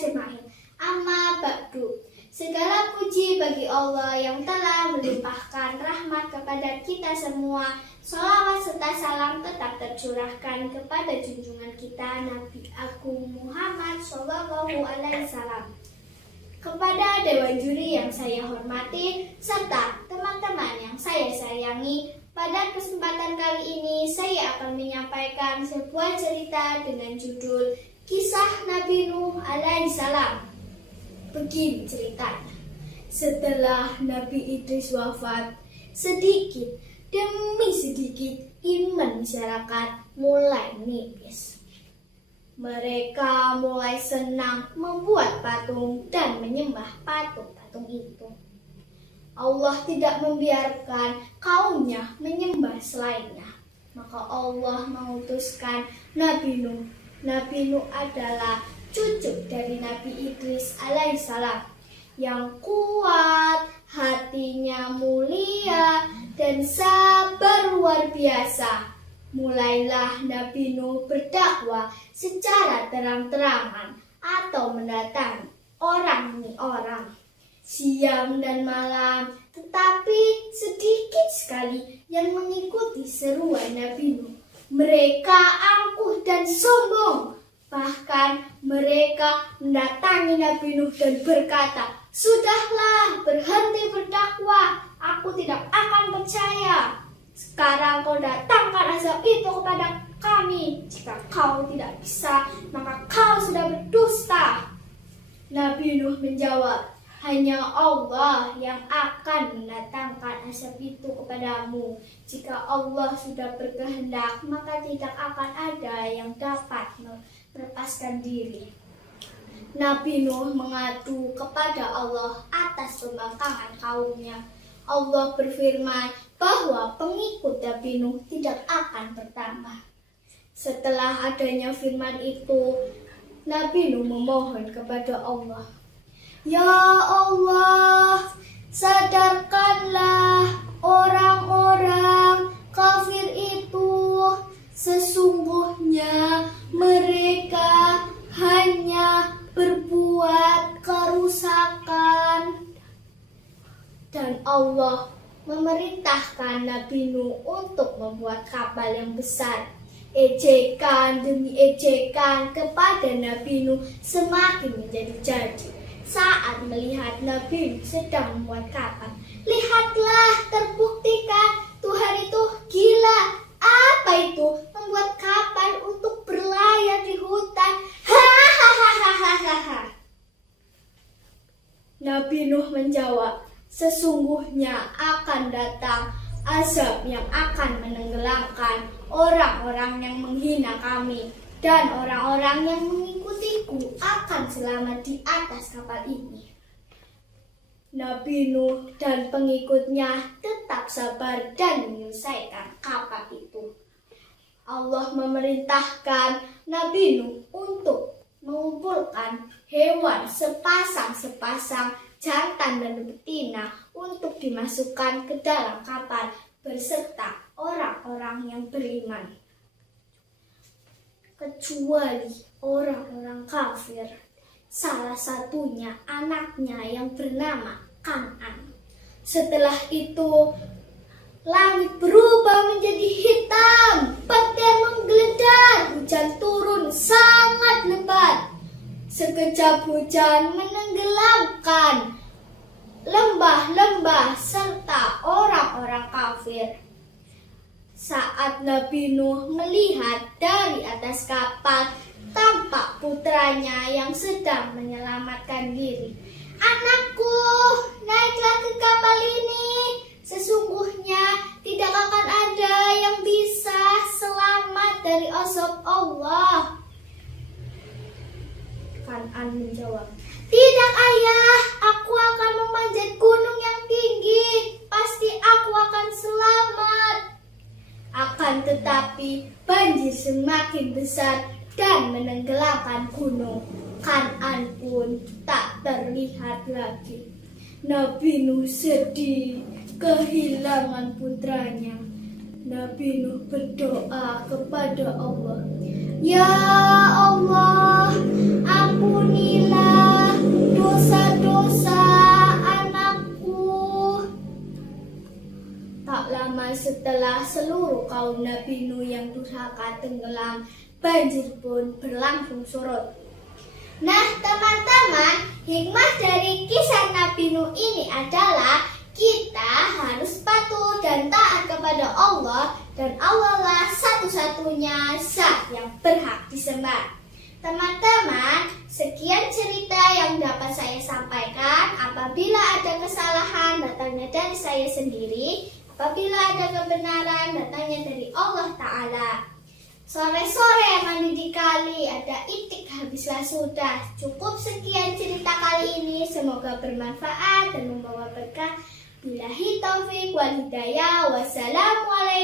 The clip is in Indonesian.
ajma'in. Amma ba'du. Segala puji bagi Allah yang telah melimpahkan rahmat kepada kita semua. Shalawat serta salam tetap tercurahkan kepada junjungan kita Nabi Agung Muhammad SAW. Kepada Dewan Juri yang saya hormati, serta teman-teman yang saya sayangi, pada kesempatan kali ini saya akan menyampaikan sebuah cerita dengan judul Kisah Nabi Nuh alaihissalam. Begini ceritanya. Setelah Nabi Idris wafat, sedikit demi sedikit iman masyarakat mulai menipis. Mereka mulai senang membuat patung dan menyembah patung-patung itu. Allah tidak membiarkan kaumnya menyembah selainnya. Maka Allah mengutuskan Nabi Nuh. Nabi Nuh adalah cucu dari Nabi Idris alaihissalam yang kuat, hatinya mulia, dan sabar luar biasa. Mulailah Nabi Nuh berdakwah secara terang-terangan atau mendatangi orang demi orang, siang dan malam, tetapi sedikit sekali yang mengikuti seruan Nabi Nuh. Mereka angkuh dan sombong. Bahkan mereka mendatangi Nabi Nuh dan berkata, "Sudahlah, berhenti berdakwah, aku tidak akan percaya. Sekarang kau datangkan azab itu kepada kami. Jika kau tidak bisa, maka kau sudah berdusta." Nabi Nuh menjawab, "Hanya Allah yang akan mendatangkan azab itu kepadamu. Jika Allah sudah berkehendak, maka tidak akan ada yang dapat melepaskan diri." Nabi Nuh mengadu kepada Allah atas pembangkangan kaumnya. Allah berfirman bahwa pengikut Nabi Nuh tidak akan bertambah. Setelah adanya firman itu, Nabi Nuh memohon kepada Allah, "Ya Allah, sadarkanlah orang-orang kafir itu. Sesungguhnya mereka hanya berbuat kerusakan." Dan Allah memerintahkan Nabi Nuh untuk membuat kapal yang besar. Ejekan demi ejekan kepada Nabi Nuh semakin menjadi-jadi. Saat melihat Nabi Nuh sedang membuat kapal, "Lihatlah, terbuktikan Tuhan itu gila." "Apa itu? Membuat kapal untuk berlayar di hutan? Hahaha." Nabi Nuh menjawab, "Sesungguhnya akan datang azab yang akan menenggelamkan orang-orang yang menghina kami, dan orang-orang yang mengikutiku akan selamat di atas kapal ini." Nabi Nuh dan pengikutnya tetap sabar dan menyelesaikan kapal itu. Allah memerintahkan Nabi Nuh untuk mengumpulkan hewan sepasang-sepasang, jantan dan betina, untuk dimasukkan ke dalam kapal berserta orang-orang yang beriman, kecuali orang-orang kafir, salah satunya anaknya yang bernama Kan'an. Setelah itu langit berubah menjadi hitam, petir menggelegar, hujan turun sangat lebat. Sekejap hujan menenggelamkan lembah-lembah serta orang-orang kafir. Saat Nabi Nuh melihat dari atas kapal, tampak putranya yang sedang menyelamatkan diri. "Anakku, naiklah ke kapal ini. Sesungguhnya tidak akan ada yang bisa selamat dari azab Allah." Kan'an menjawab, "Tidak ayah, aku akan memanjat gunung yang tinggi. Pasti aku akan selamat." Akan tetapi banjir semakin besar dan menenggelamkan gunung. Kan'an pun tak terlihat lagi. Nabi Nuh sedih kehilangan putranya. Nabi Nuh berdoa kepada Allah, "Ya Allah, ampunilah seluruh kaum Nabi Nuh yang durhaka tenggelam, banjir pun berlangsung surut. Nah teman-teman, hikmah dari kisah Nabi Nuh ini adalah kita harus patuh dan taat kepada Allah, dan Allah lah satu-satunya zat yang berhak disembah. Teman-teman, sekian cerita yang dapat saya sampaikan. Apabila ada kesalahan, datangnya dari saya sendiri. Apabila ada kebenaran, datangnya dari Allah Ta'ala. Sore-sore mandi di kali, ada itik habislah sudah. Cukup sekian cerita kali ini, semoga bermanfaat dan membawa berkah. Billahi taufiq wal hidayah. Wassalamualaikum